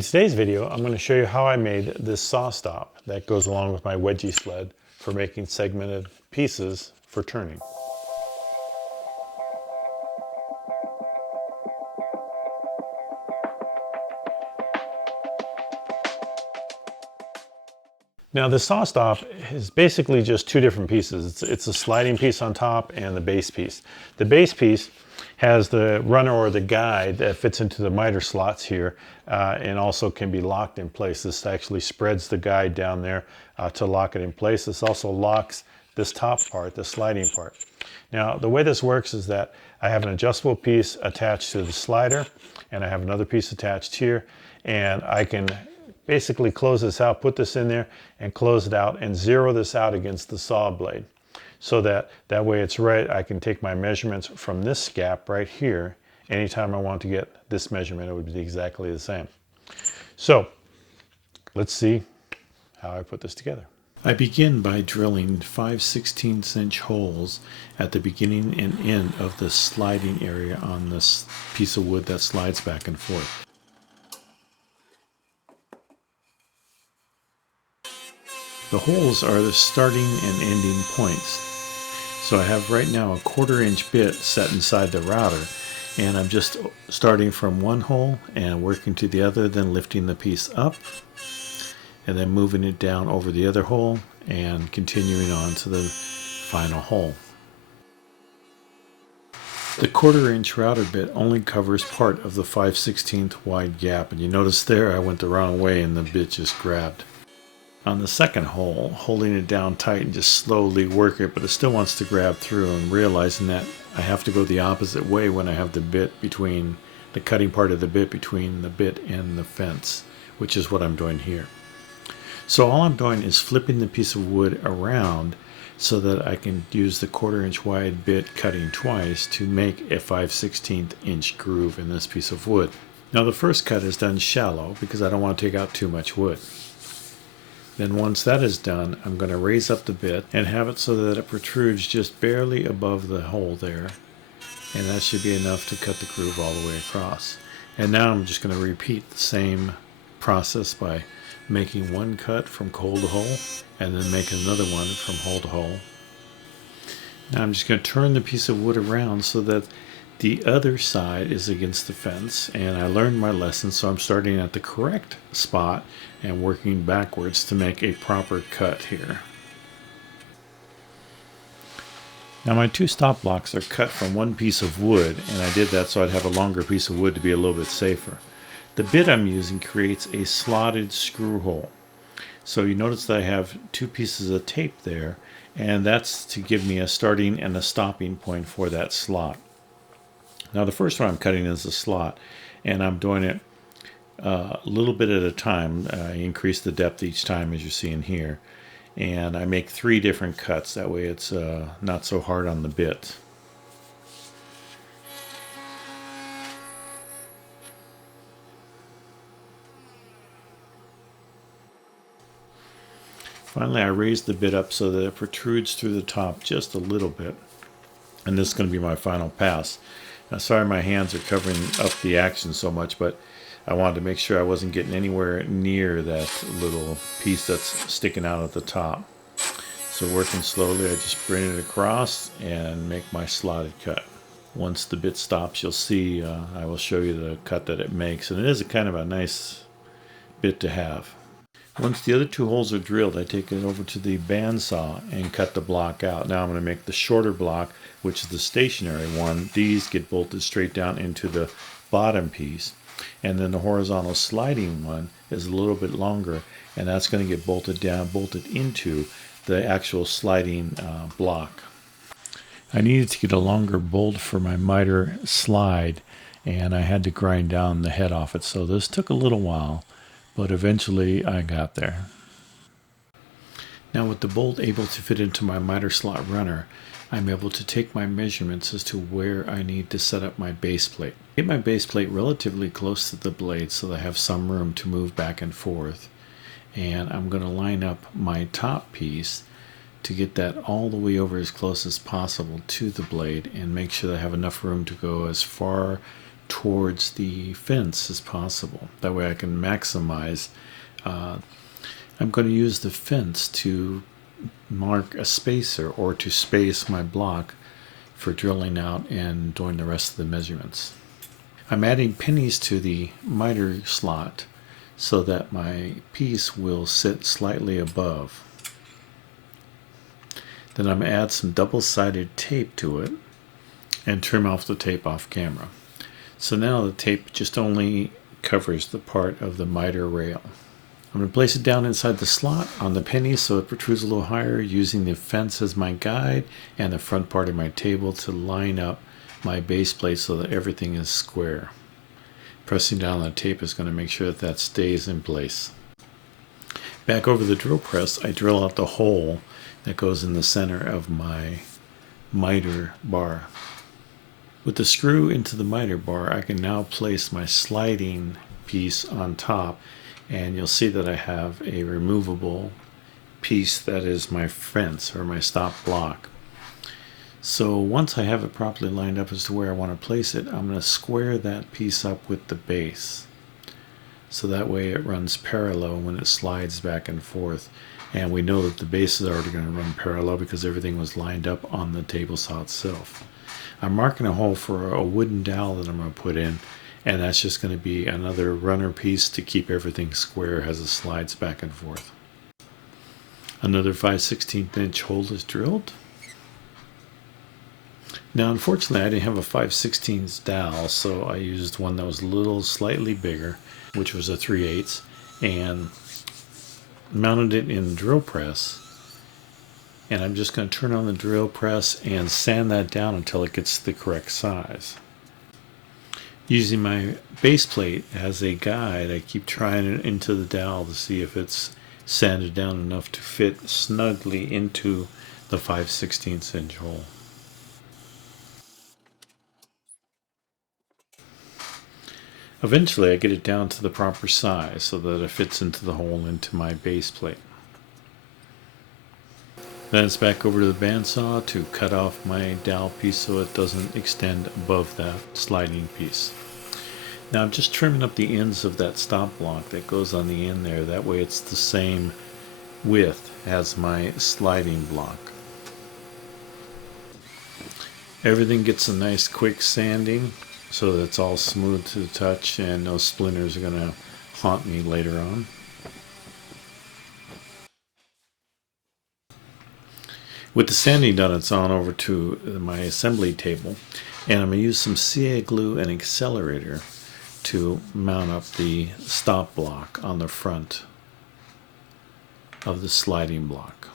In today's video, I'm going to show you how I made this saw stop that goes along with my wedgie sled for making segmented pieces for turning. Now the saw stop is basically just two different pieces. It's a sliding piece on top and the base piece. The base piece has the runner or the guide that fits into the miter slots here and also can be locked in place. This actually spreads the guide down there to lock it in place. This also locks this top part, the sliding part. Now the way this works is that I have an adjustable piece attached to the slider and I have another piece attached here, and I can basically close this out, put this in there and close it out and zero this out against the saw blade so that way it's right. I can take my measurements from this gap right here. Anytime I want to get this measurement, it would be exactly the same. So let's see how I put this together. I begin by drilling 5/16" holes at the beginning and end of the sliding area on this piece of wood that slides back and forth. The holes are the starting and ending points. So I have right now a 1/4" bit set inside the router, and I'm just starting from one hole and working to the other, then lifting the piece up and then moving it down over the other hole and continuing on to the final hole. The 1/4" router bit only covers part of the 5/16 wide gap, and you notice there I went the wrong way and the bit just grabbed. On the second hole, holding it down tight and just slowly work it, but it still wants to grab through, and realizing that I have to go the opposite way when I have the bit between, the cutting part of the bit between the bit and the fence, which is what I'm doing here. So all I'm doing is flipping the piece of wood around so that I can use the 1/4" wide bit cutting twice to make a 5/16" groove in this piece of wood. Now the first cut is done shallow because I don't want to take out too much wood. Then once that is done, I'm going to raise up the bit and have it so that it protrudes just barely above the hole there. And that should be enough to cut the groove all the way across. And now I'm just going to repeat the same process by making one cut from hole to hole and then make another one from hole to hole. Now I'm just going to turn the piece of wood around so that the other side is against the fence, and I learned my lesson, so I'm starting at the correct spot and working backwards to make a proper cut here. Now my two stop blocks are cut from one piece of wood, and I did that so I'd have a longer piece of wood to be a little bit safer. The bit I'm using creates a slotted screw hole. So you notice that I have two pieces of tape there, and that's to give me a starting and a stopping point for that slot. Now the first one I'm cutting is a slot, and I'm doing it a little bit at a time. I increase the depth each time, as you see in here, and I make 3 different cuts. That way it's not so hard on the bit. Finally, I raise the bit up so that it protrudes through the top just a little bit, and this is going to be my final pass. Now, sorry my hands are covering up the action so much, but I wanted to make sure I wasn't getting anywhere near that little piece that's sticking out at the top. So working slowly, I just bring it across and make my slotted cut. Once the bit stops, you'll see I will show you the cut that it makes, and it is a kind of a nice bit to have. Once the other 2 holes are drilled, I take it over to the bandsaw and cut the block out. Now I'm going to make the shorter block, which is the stationary one. These get bolted straight down into the bottom piece. And then the horizontal sliding one is a little bit longer, and that's going to get bolted into the actual sliding block. I needed to get a longer bolt for my miter slide, and I had to grind down the head off it. So this took a little while, but eventually I got there. Now with the bolt able to fit into my miter slot runner, I'm able to take my measurements as to where I need to set up my base plate. Get my base plate relatively close to the blade so that I have some room to move back and forth. And I'm going to line up my top piece to get that all the way over as close as possible to the blade and make sure that I have enough room to go as far towards the fence as possible. That way I can maximize. I'm going to use the fence to mark a spacer or to space my block for drilling out and doing the rest of the measurements. I'm adding pennies to the miter slot so that my piece will sit slightly above. Then I'm going to add some double-sided tape to it and trim off the tape off camera. So now the tape just only covers the part of the miter rail. I'm going to place it down inside the slot on the penny so it protrudes a little higher, using the fence as my guide and the front part of my table to line up my base plate so that everything is square. Pressing down on the tape is going to make sure that that stays in place. Back over the drill press, I drill out the hole that goes in the center of my miter bar. With the screw into the miter bar, I can now place my sliding piece on top, and you'll see that I have a removable piece that is my fence or my stop block. So once I have it properly lined up as to where I want to place it, I'm going to square that piece up with the base. So that way it runs parallel when it slides back and forth. And we know that the base is already going to run parallel because everything was lined up on the table saw itself. I'm marking a hole for a wooden dowel that I'm going to put in, and that's just going to be another runner piece to keep everything square as it slides back and forth. Another 5/16 inch hole is drilled. Now unfortunately I didn't have a 5/16 dowel, so I used one that was a little slightly bigger, which was a 3/8, and mounted it in the drill press. And I'm just going to turn on the drill press and sand that down until it gets the correct size. Using my base plate as a guide, I keep trying it into the dowel to see if it's sanded down enough to fit snugly into the 5/16 inch hole. Eventually I get it down to the proper size so that it fits into the hole into my base plate. Then it's back over to the bandsaw to cut off my dowel piece so it doesn't extend above that sliding piece. Now I'm just trimming up the ends of that stop block that goes on the end there. That way it's the same width as my sliding block. Everything gets a nice quick sanding so that it's all smooth to the touch and no splinters are going to haunt me later on. With the sanding done, it's on over to my assembly table, and I'm going to use some CA glue and accelerator to mount up the stop block on the front of the sliding block.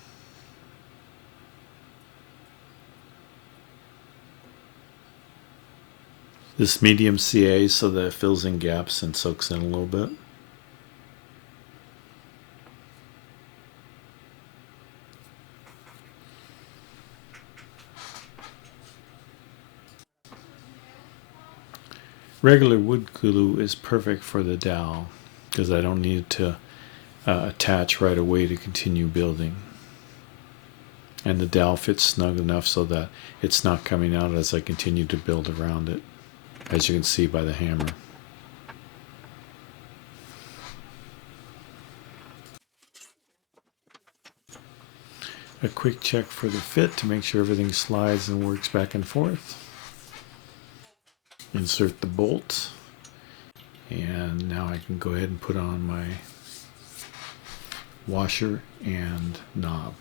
This medium CA so that it fills in gaps and soaks in a little bit. Regular wood glue is perfect for the dowel because I don't need to attach right away to continue building. And the dowel fits snug enough so that it's not coming out as I continue to build around it, as you can see by the hammer. A quick check for the fit to make sure everything slides and works back and forth. Insert the bolt, and now I can go ahead and put on my washer and knob.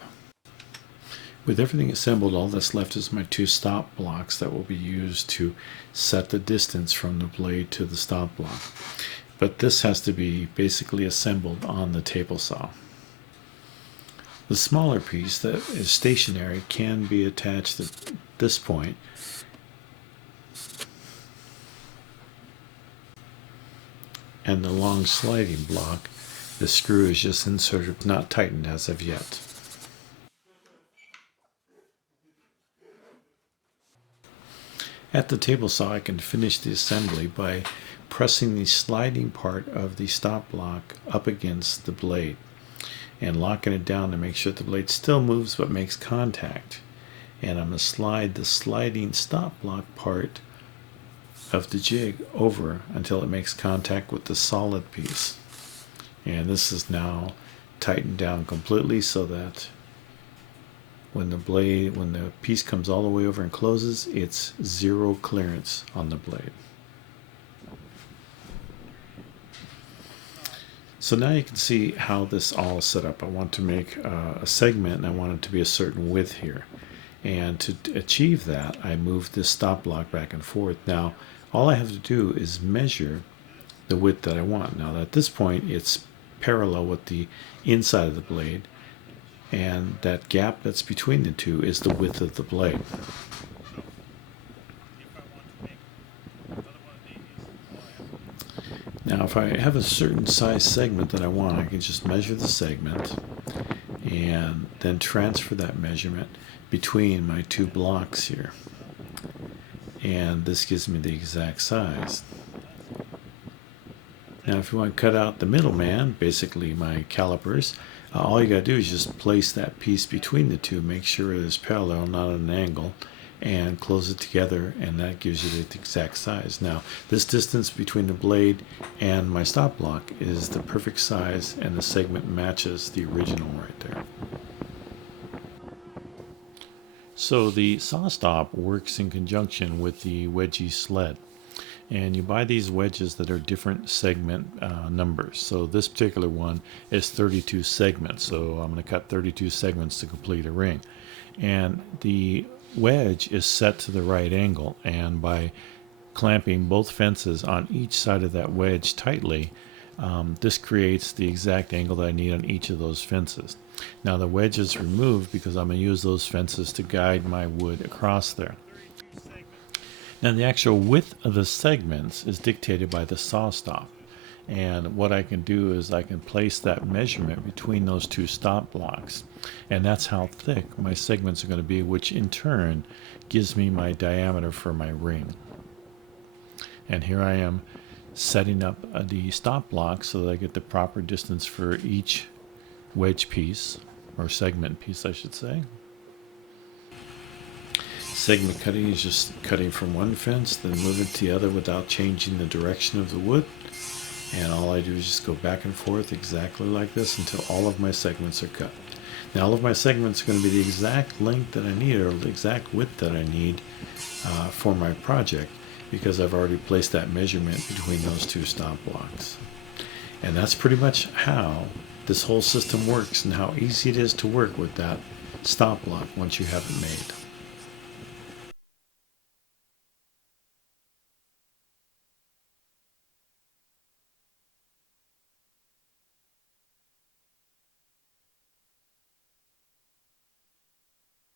With everything assembled, all that's left is my two stop blocks that will be used to set the distance from the blade to the stop block. But this has to be basically assembled on the table saw. The smaller piece that is stationary can be attached at this point. And the long sliding block, the screw is just inserted, not tightened as of yet. At the table saw, I can finish the assembly by pressing the sliding part of the stop block up against the blade and locking it down to make sure the blade still moves but makes contact. And I'm going to slide the sliding stop block part of the jig over until it makes contact with the solid piece. And this is now tightened down completely so that when the piece comes all the way over and closes, it's zero clearance on the blade. So now you can see how this all is set up. I want to make a segment and I want it to be a certain width here. And to achieve that, I move this stop block back and forth. Now, all I have to do is measure the width that I want. Now, at this point, it's parallel with the inside of the blade, and that gap that's between the two is the width of the blade. Now, if I have a certain size segment that I want, I can just measure the segment and then transfer that measurement between my two blocks here. And this gives me the exact size. Now, if you want to cut out the middleman, basically my calipers, all you got to do is just place that piece between the two, make sure it is parallel, not at an angle, and close it together, and that gives you the exact size. Now, this distance between the blade and my stop block is the perfect size, and the segment matches the original right there. So the saw stop works in conjunction with the wedgie sled. And you buy these wedges that are different segment numbers. So this particular one is 32 segments. So I'm going to cut 32 segments to complete a ring. And the wedge is set to the right angle. And by clamping both fences on each side of that wedge tightly, this creates the exact angle that I need on each of those fences. Now the wedge is removed because I'm going to use those fences to guide my wood across there. Now the actual width of the segments is dictated by the saw stop, and what I can do is I can place that measurement between those two stop blocks, and that's how thick my segments are going to be, which in turn gives me my diameter for my ring. And here I am setting up the stop block so that I get the proper distance for each wedge piece, or segment piece I should say. Segment cutting is just cutting from one fence, then moving to the other without changing the direction of the wood. And all I do is just go back and forth exactly like this until all of my segments are cut. Now all of my segments are going to be the exact length that I need, or the exact width that I need for my project, because I've already placed that measurement between those two stop blocks. And that's pretty much how this whole system works, and how easy it is to work with that stop block once you have it made.